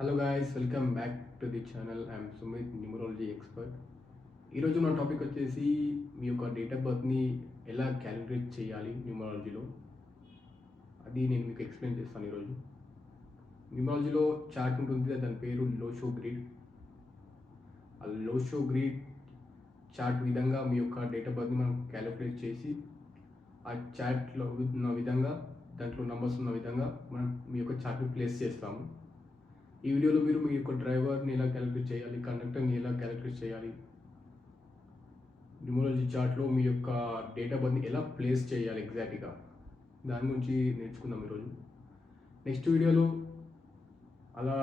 Hello guys, welcome back to the channel. I'm Sumit, numerology expert. ఈరోజు నా topic వచ్చేసి మీ యొక్క డేట్ ఆఫ్ బర్త్ని ఎలా క్యాలిక్యులేట్ చేయాలి న్యూమరాలజీలో. అది నేను మీకు ఎక్స్ప్లెయిన్ చేస్తాను ఈరోజు. న్యూమరాలజీలో చార్ట్ ఉంటుంది, దాని పేరు లోషో గ్రిడ్. ఆ లోషో గ్రిడ్ చార్ట్ విధంగా మీ యొక్క డేట్ ఆఫ్ బర్త్ని మనం క్యాలిక్యులేట్ చేసి ఆ చార్ట్లో ఉన్న విధంగా, దాంట్లో నంబర్స్ ఉన్న విధంగా మనం మీ యొక్క చార్ట్ని ప్లేస్ చేస్తాము. ఈ వీడియోలో మీరు మీ యొక్క డ్రైవర్ని ఎలా క్యాలిక్యులేట్ చేయాలి, కండక్టర్ని ఎలా క్యాలిక్యులేట్ చేయాలి, న్యూమరాలజీ చార్ట్లో మీ యొక్క డేట్ ఆఫ్ బర్త్ని ఎలా ప్లేస్ చేయాలి ఎగ్జాక్ట్గా, దాని గురించి నేర్చుకుందాం ఈరోజు. నెక్స్ట్ వీడియోలో అలా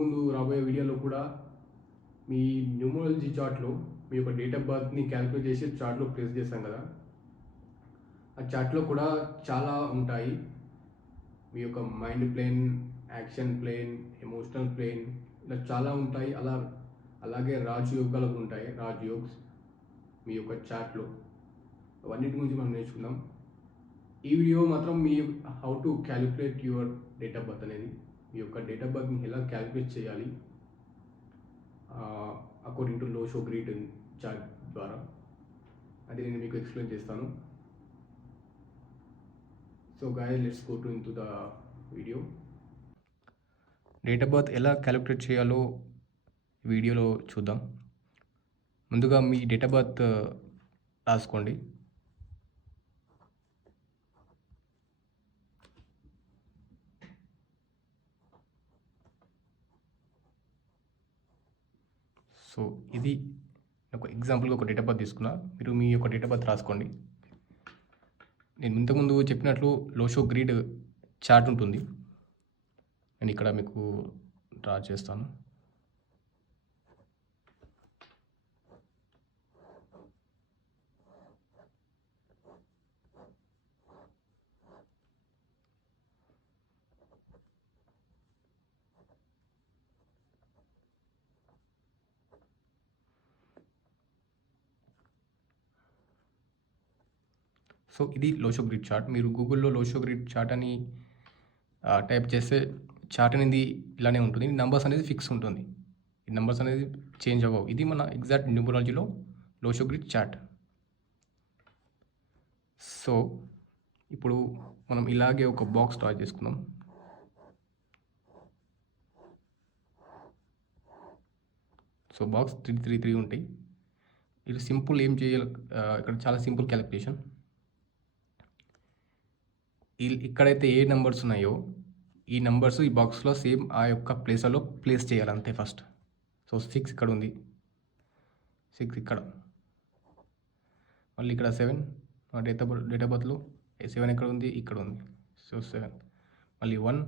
ముందు రాబోయే వీడియోలో కూడా మీ న్యూమరాలజీ చార్ట్లో మీ యొక్క డేట్ ఆఫ్ బర్త్ని క్యాలిక్యులేట్ చేసి చార్ట్లో ప్లేస్ చేస్తాం కదా, ఆ చార్ట్లో కూడా చాలా ఉంటాయి. మీ యొక్క mind plane, action plane, emotional plane, ఇలా చాలా ఉంటాయి. అలాగే రాజయోగాలు ఉంటాయి, రాజయోగ్స్ మీ యొక్క చార్ట్లో. అవన్నిటి గురించి మనం నేర్చుకుందాం. ఈ వీడియో మాత్రం me how to calculate your date of birth అనేది, మీ యొక్క డేట్ ఆఫ్ బర్త్ని ఎలా క్యాలిక్యులేట్ చేయాలి according to Lo Shu grid chart ద్వారా, అది నేను మీకు ఎక్స్ప్లెయిన్ చేస్తాను. So guys, let's go into the video. Date of birth ఎలా క్యాలిక్యులేట్ చేయాలో వీడియోలో చూద్దాం. ముందుగా మీ డేట్ ఆఫ్ బర్త్ రాసుకోండి. సో ఇది ఒక ఎగ్జాంపుల్గా ఒక డేట్ ఆఫ్ బర్త్ తీసుకున్నా, మీరు మీ యొక్క డేట్ ఆఫ్ బర్త్ రాసుకోండి. నేను ఇంతకుముందు చెప్పినట్లు లోషో గ్రిడ్ చార్ట్ ఉంటుంది, నేను ఇక్కడ మీకు డ్రా చేస్తాను. సో ఇది లోషో గ్రిడ్ చార్ట్. మీరు గూగుల్లో లోషో గ్రిడ్ చార్ట్ అని టైప్ చేస్తే చార్ట్ అనేది ఇలానే ఉంటుంది. నంబర్స్ అనేది ఫిక్స్ ఉంటుంది, ఈ నంబర్స్ అనేది చేంజ్ అవ్వవు. ఇది మన ఎగ్జాక్ట్ న్యూమరాలజీలో లోషో గ్రిడ్ చార్ట్. సో ఇప్పుడు మనం ఇలాగే ఒక బాక్స్ డ్రా చేసుకుందాం. సో బాక్స్ 3 ఉంటాయి. ఇది సింపుల్, ఏం చేయాలి ఇక్కడ చాలా సింపుల్ క్యాలిక్యులేషన్. ఇక్కడైతే ఏ నెంబర్స్ ఉన్నాయో ఈ నెంబర్స్ ఈ బాక్స్లో సేమ్ ఆ యొక్క ప్లేస్లో ప్లేస్ చేయాలి అంతే ఫస్ట్. సో 6 ఇక్కడ ఉంది, 6 ఇక్కడ, మళ్ళీ ఇక్కడ 7 డేట్ ఆఫ్ బర్త్లో 7 ఎక్కడ ఉంది, ఇక్కడ ఉంది. సో 7, మళ్ళీ 1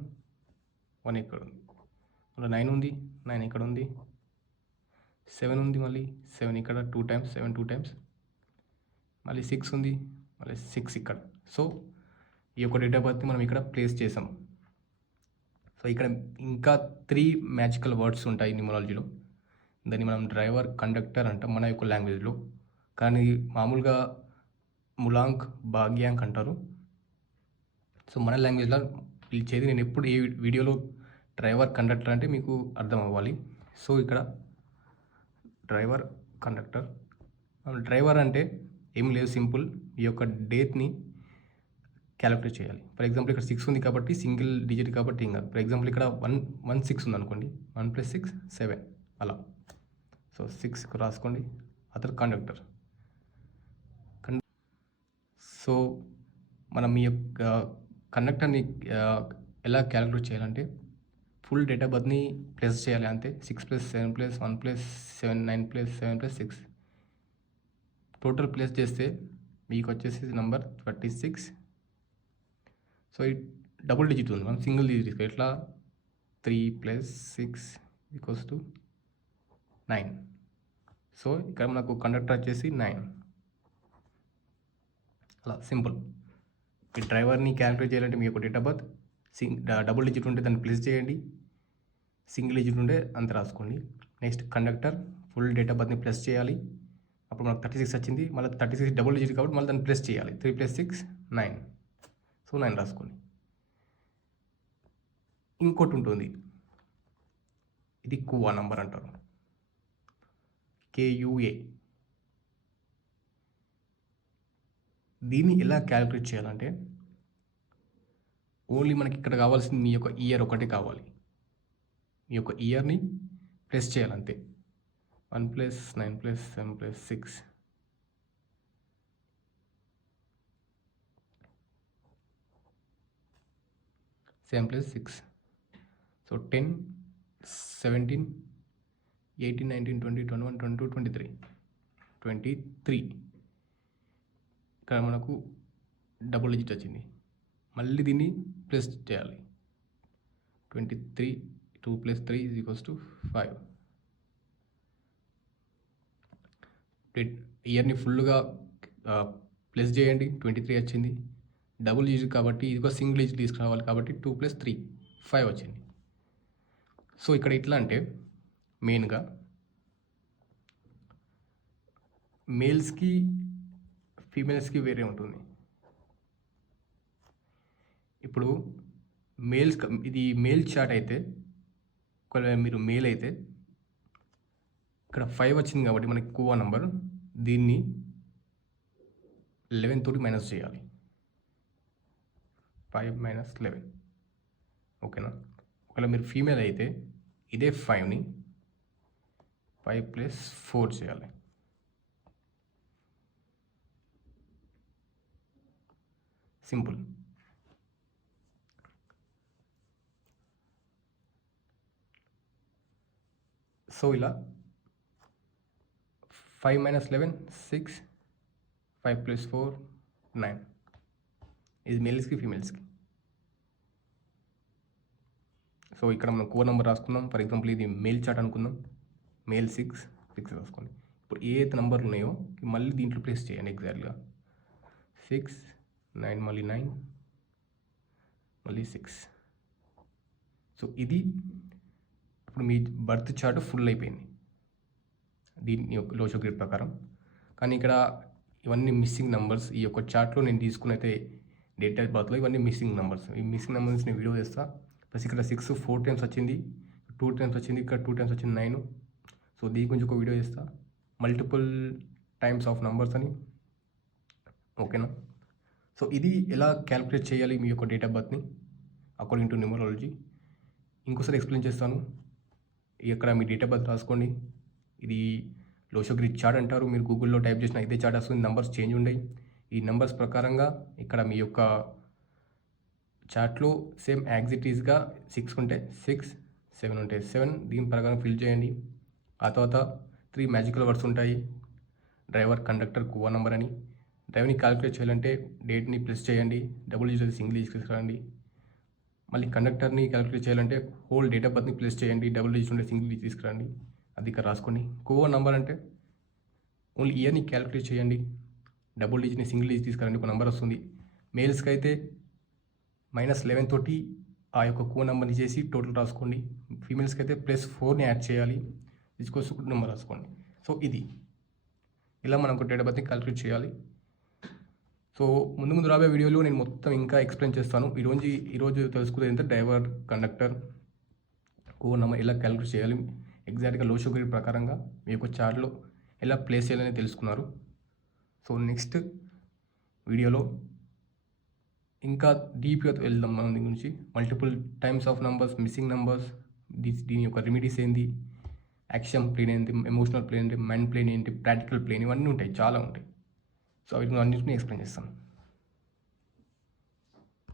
ఇక్కడ ఉంది, మళ్ళీ 9 ఉంది, 9 ఇక్కడ ఉంది, 7 ఉంది, మళ్ళీ 7 ఇక్కడ 2 టైమ్స్, 7 2 టైమ్స్, మళ్ళీ 6 ఉంది, మళ్ళీ 6 ఇక్కడ. సో ఈ యొక్క డేట్ ఆఫ్ బర్త్ని మనం ఇక్కడ ప్లేస్ చేసాం. సో ఇక్కడ ఇంకా 3 మ్యాజికల్ వర్డ్స్ ఉంటాయి న్యూమరాలజీలో. దాన్ని మనం డ్రైవర్, కండక్టర్ అంటాం మన యొక్క లాంగ్వేజ్లో, కానీ మామూలుగా ములాంక్, భాగ్యాంక్ అంటారు. సో మన లాంగ్వేజ్లో పిలిచేది, నేను ఎప్పుడు ఏ వీడియోలో డ్రైవర్, కండక్టర్ అంటే మీకు అర్థం అవ్వాలి. సో ఇక్కడ డ్రైవర్, కండక్టర్. డ్రైవర్ అంటే ఏం లేదు, సింపుల్ ఈ యొక్క డేట్ని క్యాలిక్యులేట్ చేయాలి. ఫర్ ఎగ్జాంపుల్ ఇక్కడ 6 ఉంది కాబట్టి సింగిల్ డిజిట్ కాబట్టి ఇంకా, ఫర్ ఎగ్జాంపుల్ ఇక్కడ 116 ఉంది అనుకోండి, 1 + 6 7 అలా. సో 6 రాసుకోండి. అతను కండక్టర్. సో మనం ఈ యొక్క కండక్టర్ని ఎలా క్యాలిక్యులేట్ చేయాలంటే ఫుల్ డేట్ ఆఫ్ బర్త్ని ప్లేస్ చేయాలి అంతే. 6 + 7 + 1 + 7 9 + 7 + 6 టోటల్ ప్లేస్ చేస్తే మీకు వచ్చేసి నెంబర్ 36. సో ఈ డబుల్ డిజిట్ ఉంది, మనం సింగిల్ డిజిట్ ఎట్లా, 3 + 6 = 9. సో ఇక్కడ మనకు కండక్టర్ వచ్చేసి 9. అలా సింపుల్. ఈ డ్రైవర్ని క్యాలిక్యులేట్ చేయాలంటే మీ యొక్క date of birth double digit ఉంటే దాన్ని ప్లేస్ చేయండి, సింగిల్ డిజిట్ ఉంటే అంత రాసుకోండి. Next conductor full date of బర్త్ని ప్లస్ చేయాలి, అప్పుడు మనకు 36 వచ్చింది. మళ్ళీ 36 డబుల్ డిజిట్ కాబట్టి మళ్ళీ దాన్ని ప్లస్ చేయాలి, 3 + 6 9. సో 9 రాసుకోండి. ఇంకోటి ఉంటుంది, ఇది కువా నంబర్ అంటారు, KUA. దీన్ని ఎలా క్యాలిక్యులేట్ చేయాలంటే ఓన్లీ మనకి ఇక్కడ కావాల్సింది మీ యొక్క ఇయర్ ఒకటే కావాలి. మీ యొక్క ఇయర్ని ప్లస్ చేయాలంతే. 1 + 9 + 7 + 6 7 + 6. సో 10, 17, 18, 19, 20, 21, 22, 23. 23 ఇక్కడ మనకు డబుల్ డిజిట్ వచ్చింది. మళ్ళీ దీన్ని ప్లస్ చేయాలి. 23, 2 + 3 = 5. ఇయర్ని ఫుల్గా ప్లస్ చేయండి. 23 వచ్చింది. డబుల్ డిజిట్ కాబట్టి ఇది ఒక సింగిల్ డిజిట్ తీసుకురావాలి కాబట్టి 2 + 3 5 వచ్చింది. సో ఇక్కడ ఎట్లా అంటే మెయిన్గా మేల్స్కి ఫీమేల్స్కి వేరే ఉంటుంది. ఇప్పుడు మేల్స్ ఇది మేల్ చార్ట్ అయితే ఒకవేళ మీరు మేల్ అయితే ఇక్కడ 5 వచ్చింది కాబట్టి మనకి కువా నంబర్, దీన్ని 11 తోటి మైనస్ చేయాలి. 5 - 11, ఓకేనా. ఒకవేళ మీరు ఫీమేల్ అయితే ఇదే 5ని 5 + 4 చేయాలి. సింపుల్. సో ఇలా 5 - 11 6, 5 + 4 9. ఇది మేల్స్కి ఫీమేల్స్కి. సో ఇక్కడ మనం కోడ్ నెంబర్ రాసుకుందాం. ఫర్ ఎగ్జాంపుల్ ఇది మేల్ చార్ట్ అనుకుందాం. మేల్ 6 రాసుకోండి. ఇప్పుడు ఏ అయితే నెంబర్లు ఉన్నాయో మళ్ళీ దీంట్లో ప్లేస్ చేయండి ఎగ్జాక్ట్గా. 6, 9 మళ్ళీ 9 మళ్ళీ 6. సో ఇది ఇప్పుడు మీ బర్త్ చార్ట్ ఫుల్ అయిపోయింది దీని యొక్క లోషో గ్రిడ్ ప్రకారం. కానీ ఇక్కడ ఇవన్నీ మిస్సింగ్ నెంబర్స్. ఈ యొక్క చార్ట్లో నేను తీసుకున్నైతే డేట్ ఆఫ్ బర్త్లో ఇవన్నీ మిస్సింగ్ నెంబర్స్. ఈ మిస్సింగ్ నెంబర్స్ నేను వీడియో చేస్తా. ప్లస్ ఇక్కడ 6 4 టైమ్స్ వచ్చింది, 2 టైమ్స్ వచ్చింది, ఇక్కడ 2 టైమ్స్ వచ్చింది 9. సో దీని గురించి ఒక వీడియో చేస్తా, మల్టిపుల్ టైమ్స్ ఆఫ్ నెంబర్స్ అని, ఓకేనా. సో ఇది ఎలా క్యాలిక్యులేట్ చేయాలి మీ యొక్క డేట్ ఆఫ్ బర్త్ని అకార్డింగ్ టు న్యూమరాలజీ ఇంకోసారి ఎక్స్ప్లెయిన్ చేస్తాను. ఇక్కడ మీ డేట్ ఆఫ్ బర్త్ రాసుకోండి. ఇది లోషో గ్రిడ్ చార్ట్ అంటారు. మీరు గూగుల్లో టైప్ చేసిన ఇదే చార్ట్ వస్తుంది. నెంబర్స్ చేంజ్ ఉండయి. ఈ నెంబర్స్ ప్రకారంగా ఇక్కడ మీ యొక్క చార్ట్లో సేమ్ యాక్సిటీస్గా 6 ఉంటే 6, 7 ఉంటే 7 దీని ప్రకారం ఫిల్ చేయండి. ఆ తర్వాత 3 మ్యాజికల్ వర్డ్స్ ఉంటాయి. డ్రైవర్, కండక్టర్, కువా నెంబర్ అని. డ్రైవర్ని క్యాలిక్యులేట్ చేయాలంటే డేట్ని ప్లస్ చేయండి, డబుల్ డిజిట్ సింగిల్ డిజిట్ తీసుకురండి. మళ్ళీ కండక్టర్ని క్యాలిక్యులేట్ చేయాలంటే హోల్ డేట్ ఆఫ్ బర్త్ని ప్లస్ చేయండి, డబుల్ డిజిట్ ఉంటే సింగిల్ డిజిట్ తీసుకురండి. అది ఇక్కడ రాసుకోండి. కువా నెంబర్ అంటే ఓన్లీ ఇయర్ని క్యాలిక్యులేట్ చేయండి, డబుల్ డిజిట్ని సింగిల్ డిజిట్ తీసుకురండి, ఒక నెంబర్ వస్తుంది. మేల్స్కి అయితే -11 తోటి ఆ యొక్క కో నెంబర్ని చేసి టోటల్ రాసుకోండి. ఫీమేల్స్కి అయితే +4ని యాడ్ చేయాలి, తీసుకొచ్చి నెంబర్ రాసుకోండి. సో ఇది ఇలా మనం ఒక డేట్ ఆఫ్ బర్త్ని క్యాలిక్యులేట్ చేయాలి. సో ముందు రాబోయే వీడియోలో నేను మొత్తం ఇంకా ఎక్స్ప్లెయిన్ చేస్తాను. ఈరోజు తెలుసుకునేది ఏంటంటే డ్రైవర్, కండక్టర్, కో నెంబర్ ఎలా క్యాలిక్యులేట్ చేయాలి, ఎగ్జాక్ట్గా లోషో గ్రిడ్ ప్రకారంగా మీ యొక్క చార్ట్లో ఎలా ప్లేస్ చేయాలని తెలుసుకున్నారు. సో నెక్స్ట్ వీడియోలో ఇంకా డీప్గా వెళ్దాం మనం దీని గురించి. Multiple times of numbers, missing numbers, దీని యొక్క రెమెడీస్ ఏంది, యాక్షన్ ప్లేన్ ఏంటి, ఎమోషనల్ ప్లేన్ ఏంటి, మైండ్ ప్లేన్ ఏంటి, ప్రాక్టికల్ ప్లేన్, ఇవన్నీ ఉంటాయి, చాలా ఉంటాయి. సో వీటిని అన్నింటినీ ఎక్స్ప్లెయిన్ చేస్తాను.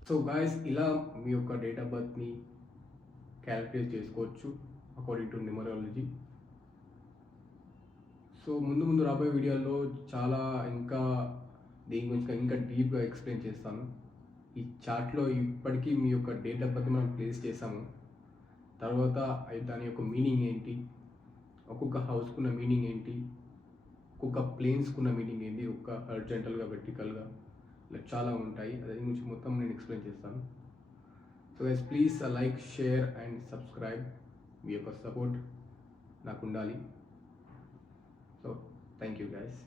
సో గాయస్ ఇలా మీ యొక్క డేట్ ఆఫ్ బర్త్ని క్యాలిక్యులేట్ చేసుకోవచ్చు అకార్డింగ్ టు న్యూమరాలజీ. సో ముందు రాబోయే వీడియోలో చాలా ఇంకా దీని గురించి ఇంకా డీప్గా ఎక్స్ప్లెయిన్ చేస్తాను. ఈ చార్ట్లో ఇప్పటికీ మీ యొక్క డేట్ ఆఫ్ బర్త్ మనం ప్లేస్ చేసాము. తర్వాత దాని యొక్క మీనింగ్ ఏంటి, ఒక్కొక్క హౌస్కున్న మీనింగ్ ఏంటి, ఒక్కొక్క ప్లేన్స్కున్న మీనింగ్ ఏంటి, ఒక్క హారిజాంటల్గా, వెర్టికల్గా, ఇలా చాలా ఉంటాయి. దాని గురించి మొత్తం నేను ఎక్స్ప్లెయిన్ చేస్తాను. So guys please like, share and subscribe. మీ యొక్క సపోర్ట్ నాకు ఉండాలి. So thank you guys.